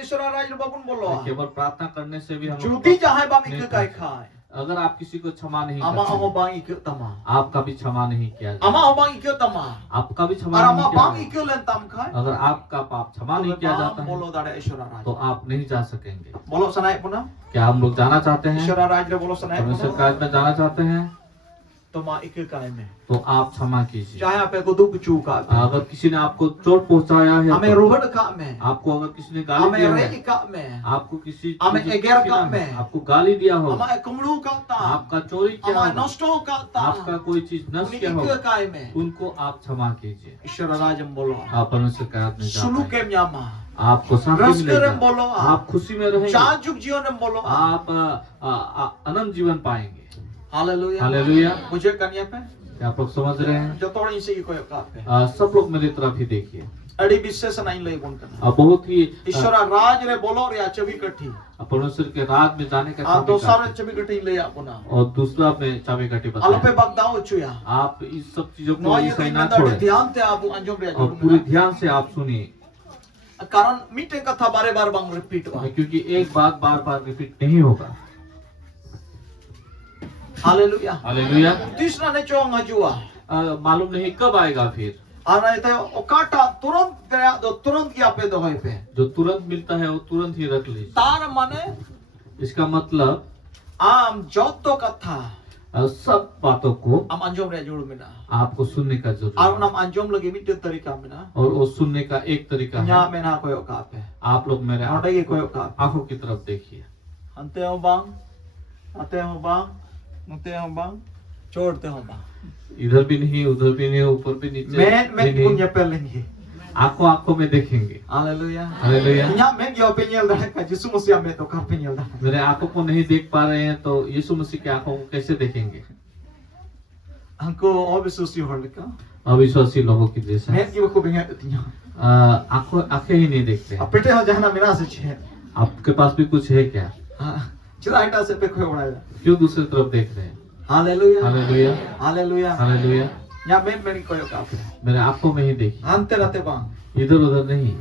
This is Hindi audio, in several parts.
ईश्वर राज बाबुन बोलो केवल प्रार्थना करने से भी हम जुदी जहां बाम इक काय खाय अगर आप किसी को क्षमा नहीं ama करते, ho bang ik tama आपका भी क्षमा नहीं किया ama जाता, ho bang ik tama आपका भी क्षमा ara नहीं ama किया bang जाता। ik len tam khai अगर आपका पाप क्षमा नहीं किया जाता है bolo dare ईश्वर राज तो आप नहीं जा सकेंगे। bolo sanai puna क्या हम लोग जाना चाहते हैं? ईश्वर राज रे bolo sanai परमेश्वर puna काज में जाना चाहते हैं तो मा इक काय में तो आप क्षमा कीजिए। चाहे आपे को दुख चूका अगर किसी ने आपको चोट पहुंचाया है हमें तो, रोहड़ का में आपको अगर किसी ने गाली हमें दिया रे है, का में आपको किसी हमें चीज़ एगेर की का ना, में आपको गाली दिया हो, हमें कुमड़ू का ता आपका चोरी किया हमें होगा, नष्टो का ता आपका कोई चीज नष्ट किया इक होगा, काय में उनको आप क्षमा कीजिए। ईश्वर राज बोलो आप परमेश्वर का याद नहीं जा सुलू पाएंगे। के म्यामा आपको शांति रस मिलेगा, करम बोलो आप खुशी में रहेंगे, जाजुक जीवन बोलो आप अनंत जीवन पाएंगे। Hallelujah hallelujah. मुझे कन्या पे क्या आप लोग समझ रहे हैं? जो तोड़ इनसे की कोई औकात पे सब लोग मेरी तरफ ही देखिए। अड़ी विशेष नहीं ले बोल करना बहुत ही ईश्वर राज रे बोलो रे चबी कठी परमेश्वर के राज में जाने का आ चाबी दोसर काठी। चबी कठी ले अपना और दूसरा में चाबी काठी आलो पे बताया। बगदाओ चुया आप इस सब चीजों को नो ये ऐसा ही ना तो छोड़े ध्यान ते आप अंजुम रे और पूरे ध्यान से आप सुनिए, कारण मीटे कथा बारे बार बांग रिपीट वा क्योंकि एक बात बार बार रिपीट नहीं होगा। Hallelujah hallelujah. तीसरा ने चोंग हजुआ मालूम नहीं कब आएगा फिर, आना इते ओकाटा तुरंत गया दो तुरंत की आपे दो पे जो तुरंत मिलता है वो तुरंत ही रख लीजिए। तार माने इसका मतलब आम जोतो कथा सब बातों को आम अंजुम रे जुड़ मिना आपको सुनने का जरूरत आर है। नाम अंजुम लगे मीटे तरीका मिना और वो सुनने का एक तरीका nya है, mena koyo kape आप लोग मेरे नोटे ये कोयो काप आंखों की तरफ देखिए। ante ho bang ate ho bang nute ho bang छोड़ते हो bang इधर भी नहीं, उधर भी नहीं, ऊपर भी नीचे men भी men punya नहीं, pelengi आंखों आंखों में देखेंगे। haleluya hallelujah. nya men yo penyel dah ka Yesus Mesias me to ka penyel dah मेरे आंखों को नहीं देख पा रहे हैं तो यीशु मसीह की आंखों को कैसे देखेंगे? angko obisusi horlika अविश्वासी लोगों की जैसे men ki ko bengat tinya आंखें ही नहीं देखते हैं। apete ho jahana mena se che आपके पास भी कुछ है क्या? chira ita se pe koyo unaila क्यों दूसरी तरफ देख रहे हैं? haleluya hallelujah. haleluya hallelujah. nya men men koyo kape मेरे आंखों में ही देखिए, ante rate bang इधर उधर नहीं।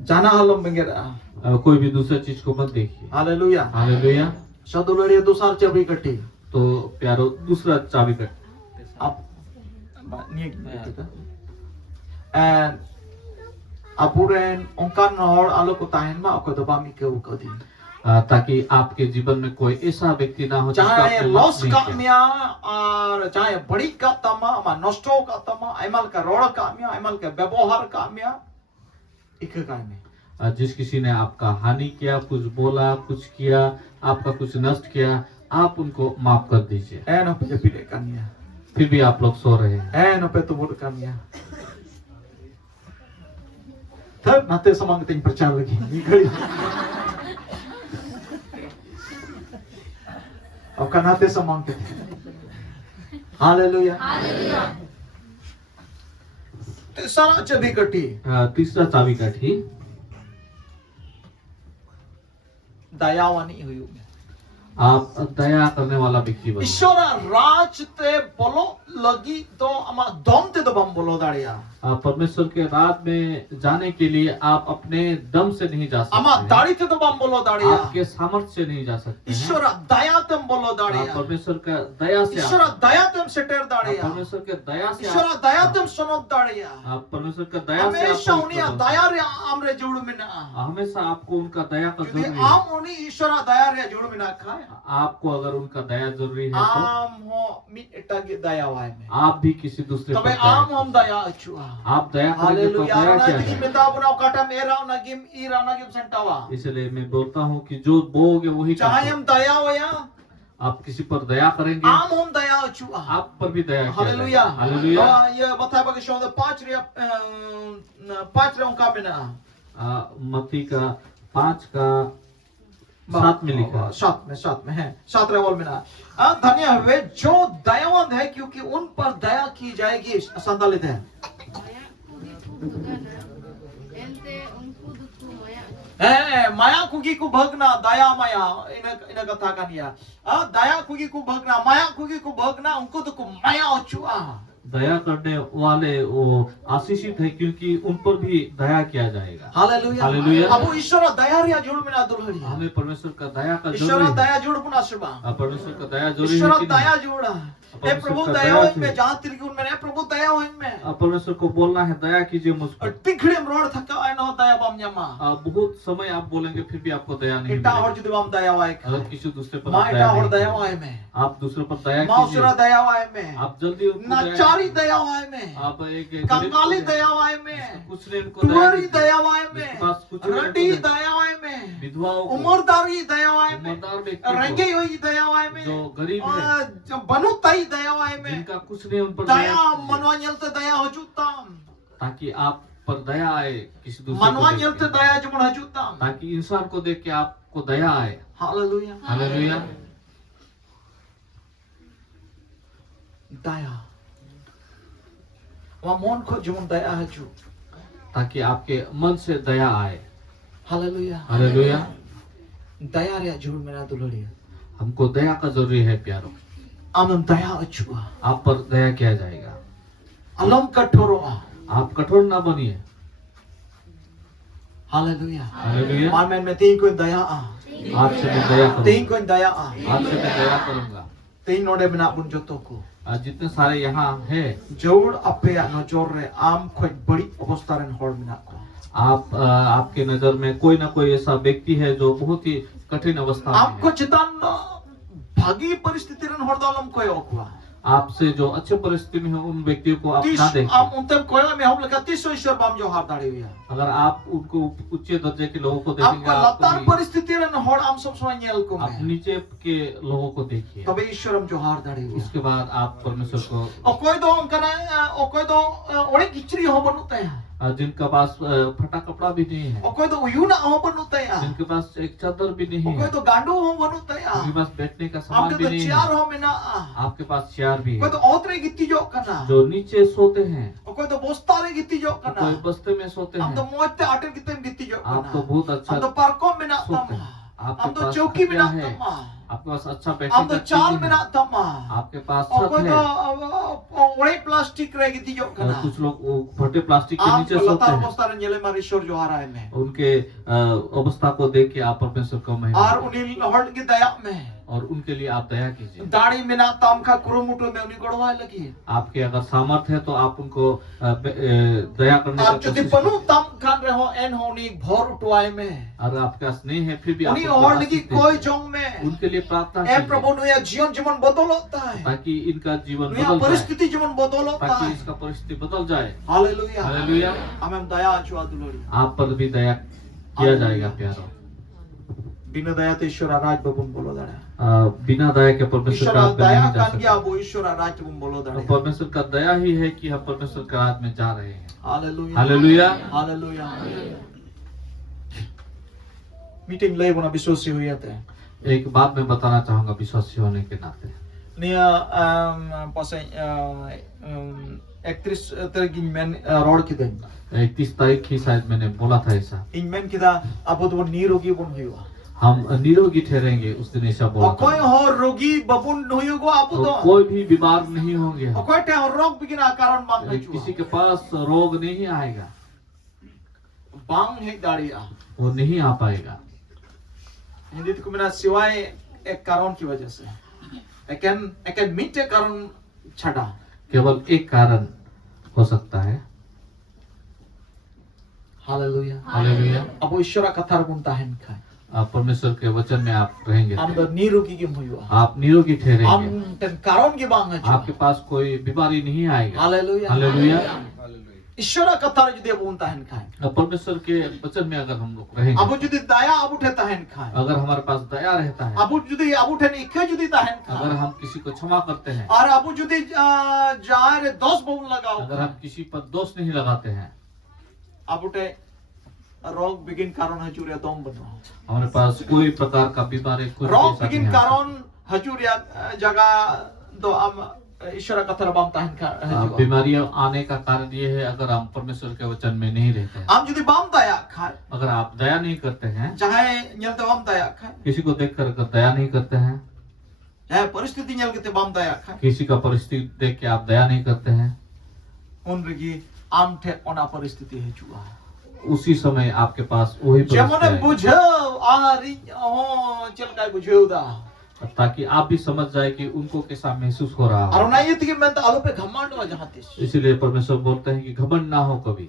jana halom bengera कोई भी दूसरा चीज को मत देखिए। haleluya hallelujah. sadulari dosar chabi kati तो प्यारो दूसरा चाबी का up ni kita and apuren ongkan hor alo ko tahen ma ko do bami ke ko di ताकि आपके जीवन में कोई ऐसा व्यक्ति ना हो जिसका चाहे आपने लॉस माफ नहीं का किया। मिया और चाहे बड़ी का तमा मा नष्टो का तमा एमल का रोड का मिया एमल के व्यवहार का मिया इक का में जिस किसी ने आपका हानि किया, कुछ बोला, कुछ किया, आपका कुछ नष्ट किया, आप उनको माफ कर दीजिए। एनो पे पिले का मिया फिर भी आप लोग सो रहे हैं। एनो पे तो बोल का मिया तब नाते समंग तिंग प्रचार लगी निकली अब का नाते समंग के हालेलुया सारा चबी कटी तीसरा चाबी काठी दयावानी हुई आप दया करने वाला व्यक्ति बने। ईश्वर राज ते बोलो लगी तो अमा दम ते तो बम बोलो दाड़िया परमेश्वर के राज में जाने के लिए आप अपने दम से नहीं जा अमा सकते हैं। दाड़ी ते तो बम बोलो दाड़िया आपके सामर्थ्य से नहीं जा सकते हैं। ईश्वर दया तुम बोलो दाड़िया परमेश्वर का दया से ईश्वर आप- दया तुम सेटर आप दाड़िया परमेश्वर के दया से ईश्वर आप- दया तुम सुनो दाड़िया आप परमेश्वर का दया से हमेशा आपको उन्हें उत्तर दया रे आमरे जोड़ में ना हमेशा आपको उनका दया का यदि जरूरी है। आम उन्हें ईश्वर दया रे जोड़ में ना खाए आपको अगर उनका दया जरूरी है तो आम हो मिट एटा के दया वाय में आप भी किसी दूसरे तबे पर दया आम करें। हम दया अचुआ आप दया करेंगे तो हालेलुया दया ना क्या ती है? मिता बुना काटा मेरा ना गिम ईरा ना गिम संटावा इसलिए मैं बोलता हूँ कि जो बोओगे वही चाहे काटो। हम दया होया आप किसी पर दया करेंगे, आम हम दया अचुआ आप पर भी दया किया हालेलुया जाएगा। हालेलुया। ये बताया बाकी शो पांच रे उनका बिना मत्ती का 5 का 7 में लिखा है। सात में है 7 रे बोल बिना धन्य हुए जो दयावान है क्योंकि उन पर दया की जाएगी संतालित है माया कुगी को भगना दया माया इन कथा का निया दया कुगी को भगना माया कुगी को भगना उनको तो को माया अचुआ दया करने वाले वो आशीषित है, क्योंकि उन पर भी दया किया जाएगा। Hallelujah. Hallelujah. Abu Ishwara daya riya jod mena dulhari. हमें परमेश्वर का दया का Ishwara जरूरी है। daya jod pun asba. परमेश्वर का दया जरूरी है Ishwara कि daya नहीं? joda. परमेश्वर ए प्रभु का दया दया हो चाहिए। इनमें जहाँ तिरकी उनमें ए प्रभु दया हो इनमें परमेश्वर को बोलना है, दया कीजिए मुझको। और तिखड़े में रोड थका आए ना दया बम जमा बहुत समय आप बोलेंगे फिर भी आपको दया नहीं इटा और मिलेगी। जुदी बम दया वाए अगर किसी दूसरे पर माँ आप इटा दया और नहीं दया करें, वाए में आप दूसरे पर दया माँ उसरा कीजिए। दया वाए में आप जल्दी उनको दया नाचारी कीजिए। दया वाए में आप एक कंगाली दया वाए में कुछ ने इनको टुअरी कीजिए। दया वाए जिसके में पास कुछ नहीं रडी उनको दया वाए में विधवाओं को, उमरदारी दया वाए में उम्रदार व्यक्ति को, रंगे हुई दया वाए में जो गरीब है, जो बनुताई दया वाए में जिनका कुछ नहीं उन पर दया कीजिए। मनवा nyelta दया हो जुताम ताकि आप पर दया आए किसी दूसरे मनवा को देख nyelta के। दया जुमन हो जुताम ताकि इंसान को देख के आपको दया आए। Hallelujah hallelujah. दया वहाँ मन को जुमन दया है जु ताकि आपके मन से दया आए। Hallelujah hallelujah. दया रे जुड़ मेरा दुलड़िया हमको दया का जरूरी है प्यारो। आमन दया अचुआ आप पर दया किया जाएगा। अलम कठोरो आप कठोर ना बनिए। Hallelujah hallelujah. मान में तीन कोई दया आपसे मैं दया तीन करूंगा। कोई दया आपसे मैं दया करूंगा। तीन नोडे बिना बुन जोतो को आज जितने सारे यहाँ है, जोड़ अपे नजर रे आम कोई बड़ी अवस्था रे होड़ बिना को आपके नजर में कोई ना कोई ऐसा व्यक्ति है जो बहुत ही कठिन अवस्था में आपको है। चितान भागी परिस्थिति रे होड़ दालम कोई ओकुआ आपसे जो अच्छे परिस्थिति में है उन व्यक्तियों को आप तीस ना आप देखें। उनते कोयला में हम लगा 300 ईश्वर बाम जो हाथ दाड़ी हुआ अगर आप उनको उच्च दर्जे के लोगों को देखेंगे, आपको लतार आपको परिस्थिति रे होड़ आम सब समय नेल को आप में नीचे के लोगों को देखिए। तबे ईश्वर हम जो हाथ दाड़ी हुआ उसके बाद आप परमेश्वर को, ओकोय दो कना ओकोय दो ओड़े किचरी हो बनते हैं जिनका पास फटा कपड़ा भी नहीं है, ओकोय दो यूना हो बनते हैं जिनके पास एक चादर भी नहीं ओकोय है, तो गांडू हो बनते हैं जिनके पास बैठने का सामान आपके भी तो नहीं चियार है, हो में ना आपके पास चेयर भी कोई है। तो औतरे गित्ती जो कना जो नीचे सोते हैं, कोई तो बोस्तारे गित्ती जो कोई कना बस्ते में सोते हम तो हैं। मोते आटे गित्ते गित्ती जो आप तो कना बहुत अच्छा हम तो पार्कों में ना सोते तम हैं। हम आपके तो पास चौकी में ना खटिया है, तम आपके पास अच्छा हम बैठने तो का चाल चीज में है, ना तम आपके पास और छत कोई है। तो ओड़े प्लास्टिक रे गित्ती जो और कना कुछ लोग वो फटे प्लास्टिक के आप नीचे सोते लतार हैं। बोस्तारे नेले मारे ईश्वर जो हारा है में उनके अवस्था को देख के आप परमेश्वर को महिमा और करें। उन्हीं हॉल्ट की दया में और उनके लिए आप दया कीजिए। दाढ़ी में ना ताम का कुरुमुटो में उन्हीं गड़वाए लगी आपके अगर सामर्थ है तो आप उनको दया करने का आप जो कोशिश दिपनु करें। ताम खान रहे हो एन हो उन्हीं भोर उठवाए में अगर आपका स्नेह है फिर भी आप उन्हीं उनको हॉल्ट की आशीष दीजिए। कोई जोंग में उनके लिए प्रार्थना ए कीजिए प्रभु नुया जीवन जीवन बदल होता है ताकि इनका जीवन नुया बदल जाए, परिस्थिति जीवन बदल होता ताकि है इसका परिस्थिति बदल जाए। Hallelujah hallelujah. हमें दया आचुआ दुलोड़ी आप पर भी दया किया जाएगा प्यारो। बिना दया तो ईश्वर राज बबुन बोलो दड़ा बिना दया के परमेश्वर ईश्वर का राज्य में दया नहीं जा कान गया सकते। वो ईश्वर राज बबुन बोलो तो दड़ा परमेश्वर का दया ही है कि हम परमेश्वर के राज्य में जा रहे हैं। Hallelujah hallelujah. हालेलुया मीटिंग ले बना विश्वासी हुई है एक बात मैं बताना चाहूंगा विश्वासी होने के नाते। निया पासे 31 तरह की मैन रोड की दिन 31 तारीख ही शायद मैंने बोला था ऐसा। इन मैन की दा अब तो निरोगी बन हुआ हम निरोगी ठहरेंगे उस दिन ऐसा बोला और कोई था। हो रोगी बबुन हुई को अब और तो कोई भी बीमार नहीं होंगे। और कोई टे रोग बिगिना कारण मांग किसी के पास रोग नहीं आएगा, बांग है दाड़िया वो नहीं आ पाएगा। हिंदी को मेरा सिवाय एक कारण की वजह से एक मीठे कारण छड़ा केवल एक कारण हो सकता है। Hallelujah hallelujah. अब ईश्वर कथा बुनता है खाए आप परमेश्वर के वचन में आप रहेंगे, हम तो निरोगी की हुआ आप निरोगी ठहरेंगे, हम टेन कारण की बांग है आपके पास कोई बीमारी नहीं आएगा। Hallelujah hallelujah. ईश्वर कथा जुदी बुनता है खाए परमेश्वर के वचन में अगर हम लोग रहेंगे, अब जुदी दया अब उठता है खाए अगर हमारे पास दया रहता है, अब जुदी अब उठे नहीं इखे जुदी ता है अगर हम किसी को क्षमा करते हैं, और अब जुदी जा रे दोष बहुन लगाओ अगर हम किसी पर दोष नहीं लगाते हैं, अब उठे रोग बिगिन कारण हजूरिया तुम बनो हमारे पास कोई प्रकार का बीमारी कुछ रोग ऐसा बिगिन नहीं आता। कारण हजूरिया जगह तो हम ईश्वर कथा रबाम ताहन का बीमारियां आने का कारण ये है अगर हम परमेश्वर के वचन में नहीं रहते हैं। हम जुदी बाम दया खाए अगर आप दया नहीं करते हैं, चाहे नियल तो बाम दया खाए किसी को देखकर अगर दया नहीं करते हैं, परिस्थिति nyal kete bam daya kha किसी का परिस्थिति देख के आप दया नहीं करते हैं, un rigi am the ona परिस्थिति hijua उसी समय आपके पास वही jemone परिस्थिति bujhau ari oh chel kai bujhau da है, ताकि आप भी समझ जाए कि उनको कैसा महसूस हो रहा ar है। ona yet ki men ta alo pe ghamand wa jahatis इसीलिए परमेश्वर बोलते हैं कि घमंड ना हो कभी।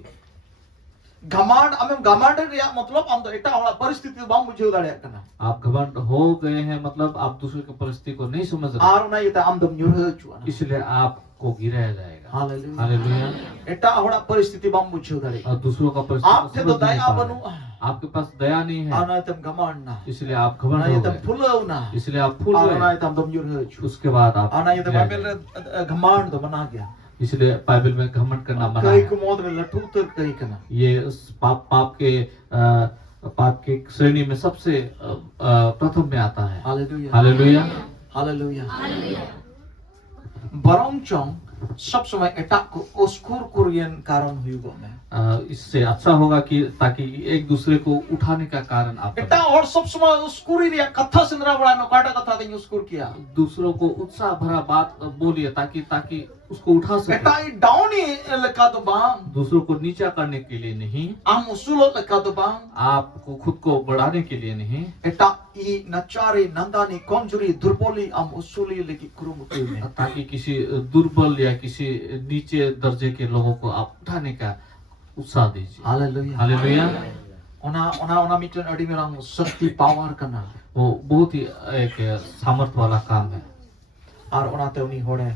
ghamand amem ghamand reya matlab am to eta hora परिस्थिति bam bujhau dare kana आप घमंड हो गए हैं मतलब आप दूसरे की परिस्थिति को नहीं समझ रहे, ar ona yet am dam nyurhe chua इसलिए आपको गिराया जाएगा। hallelujah hallelujah. eta hora परिस्थिति bam bujhau dare और दूसरों का आप परिस्थिति थे को तो समझ नहीं दया पा बनु रहे। आपके पास दया नहीं है, ana tam ghamand na इसलिए आप घमंड ana हो yet am गए, phulau na इसलिए आप फूल ana गए। yet am dam nyurhe chua उसके बाद आप ana yet गिराए bible जाएंगे। re ghamand to bana gaya इसलिए बाइबल में घमंड करना मना kai है। ko mod me latu tar kai kana ये उस पाप के श्रेणी में सबसे प्रथम में आता है। hallelujah hallelujah. hallelujah barong chong सब समय एटाक को ओस्कुर कुरियन कारण हुई गो में इससे अच्छा होगा कि ताकि एक दूसरे को उठाने का कारण आप एटा और सब समय ओस्कुरी रिया कथा सिंदरा बड़ा नो काटा कथा दें ओस्कुर किया दूसरों को उत्साह भरा बात बोलिए ताकि उसको उठा एटा सके। ई डाउनी लका तो बाम दूसरों को नीचा करने के लिए नहीं, आम उसूलो लका तो बाम आपको खुद को बढ़ाने के लिए नहीं, एटा ई नचारी नंदानी कमजोरी दुर्बली आम उसूली लेकी कुरुमुटी में ताकि किसी दुर्बल या किसी नीचे दर्जे के लोगों को आप उठाने का उत्साह दीजिए। Hallelujah hallelujah. ओना मिटन अड़ी मेरा शक्ति पावर करना वो बहुत ही एक सामर्थ वाला काम है। और ओना ते उनी होड़े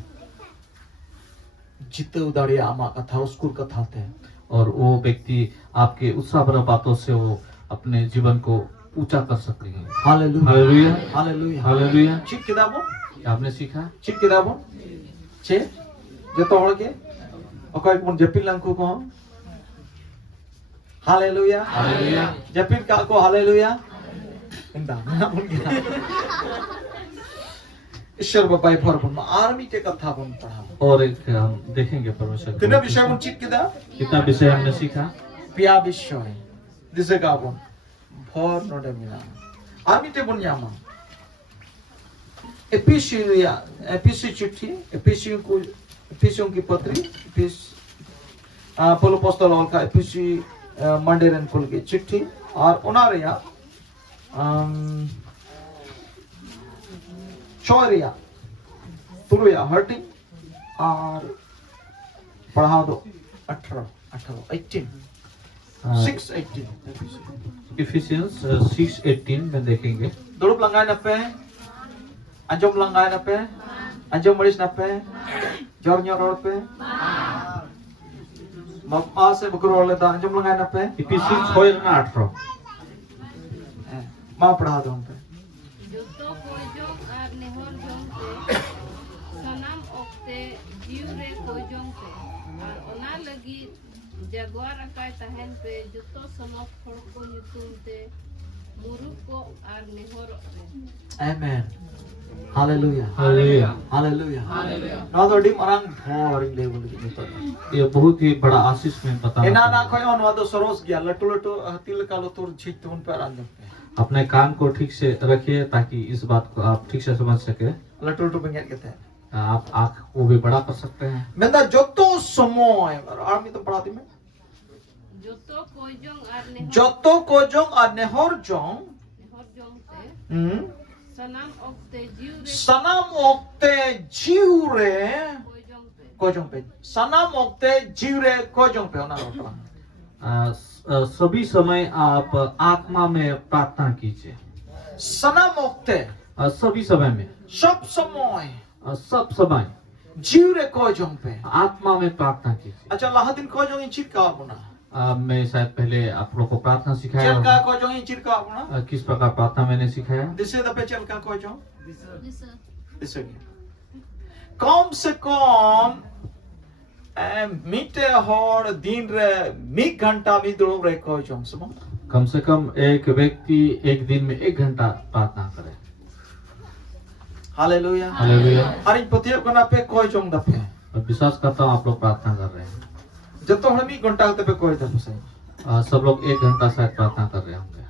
जितु दाड़िया आमा कथा उस्कुर कथा थे और वो व्यक्ति आपके उत्साह भरा बातों से वो अपने जीवन को ऊंचा कर सकते हैं। Hallelujah hallelujah. Hallelujah hallelujah. ठीक किताबो आपने सीखा ठीक किताबो चे जतो हड़ के ओकय कोन जपिल लंकु को हालेलुया हालेलुया। जपिल का को हालेलुया इंदा ना बोल गया ईश्वर बापाई फरबन आर्मी के कथा बन पढ़ा और एक हम देखेंगे परमेश्वर तिने विषय बन चित किदा कितना विषय हमने सीखा। पिया विषय दिसे का बन भर नोडे मिला आर्मी ते बन यामा एपीसी चिट्ठी एपीसियों की पत्री पौलो अपोस्तल और का एपीसी मंडेरन कुल की चिट्ठी और उनारिया चौरिया तुरुया हर्टिंग और पढ़ा दो 18 इफिशियंस 6:18 में देखेंगे। दुरुप लंगाई नपे अंजम लंगाई नपे अंजम मरीज नपे जोर न्योर और पे मप्पा से बकरो लेता अंजम लंगाई नपे इफिशियंस 6:18 मां पढ़ा दो उन पे जुतो कोई जों आर नेहर जों पे सनम ओक्ते जीवरे कोई जों पे और ओना लगी जगवार अकाय तहन पे जुतो समोक फड़ को युतुम ते मुरुक को आर नेहर पे आमेन हालेलुया हालेलुया। हालेलुया ना तो डी मरंग भोरिंग लेवल की तो ये बहुत ही बड़ा आशीष में बताना एना ना चाहूंगा। खोय on वादो सरोस गया लटू लटू तिल का लतुर छित उन पर अंजम पे अपने कान को ठीक से रखिए ताकि इस बात को आप ठीक से समझ सके। लटू लटू बेंगेट कहते हैं आप आँख को भी बड़ा कर सकते हैं। मेंदा जोतो समय आर्मी तो पढ़ाती में जुतो कोई जों आर नेहर जोतो को जोंग आ नेहर जोंग जों पे सनम ओक्ते जीवरे सनम ओक्ते जीवरे कोई जों पे को जोंग पे सनम ओक्ते जीवरे को जोंग पे ओना पढ़ा सभी समय आप आत्मा में प्रार्थना कीजिए। सनम ओक्ते सभी समय में सब समय सब समय जीवरे को जोंग पे आत्मा में प्रार्थना कीजिए। अच्छा लाहदिन को जोंग इंचित का अपना मैं शायद पहले आप लोग को प्रार्थना सिखाया चल का होगा। को जोंग इंचित का अपना किस प्रकार प्रार्थना मैंने सिखाया। दिसे दपे चल का को जोंग दिसे कम से कम मीटे हर दिन रे मी घंटा मी दुरुब रे को जोंग सम कम से कम एक व्यक्ति एक दिन में 1 घंटा प्रार्थना करे। Hallelujah hallelujah. अरे पतियो को ना पे को जोंग दपे और विश्वास करता हूँ आप लोग प्रार्थना कर रहे हैं। जब तो हम मी घंटा होते पे कोई दप सही सब लोग 1 घंटा शायद प्रार्थना कर रहे होंगे।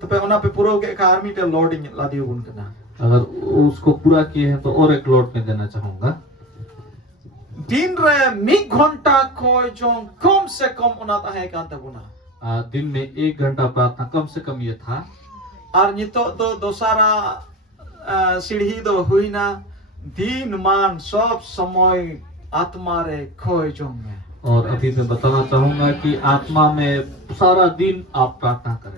तो पे ओना पे पूरा के आर्मी ते लोडिंग लादी उन करना अगर उसको पूरा किए हैं तो और एक लॉट में देना चाहूंगा। दिन रे मिक घंटा खोय जो कम से कम उना ताहे कान तबुना दिन में 1 घंटा प्रार्थना कम से कम ये था। और नितो दो दोसारा सीढ़ी दो हुईना दिन मान सब समय आत्मा रे खोय जो में। और अभी मैं बताना चाहूंगा कि आत्मा में सारा दिन आप प्रार्थना करें।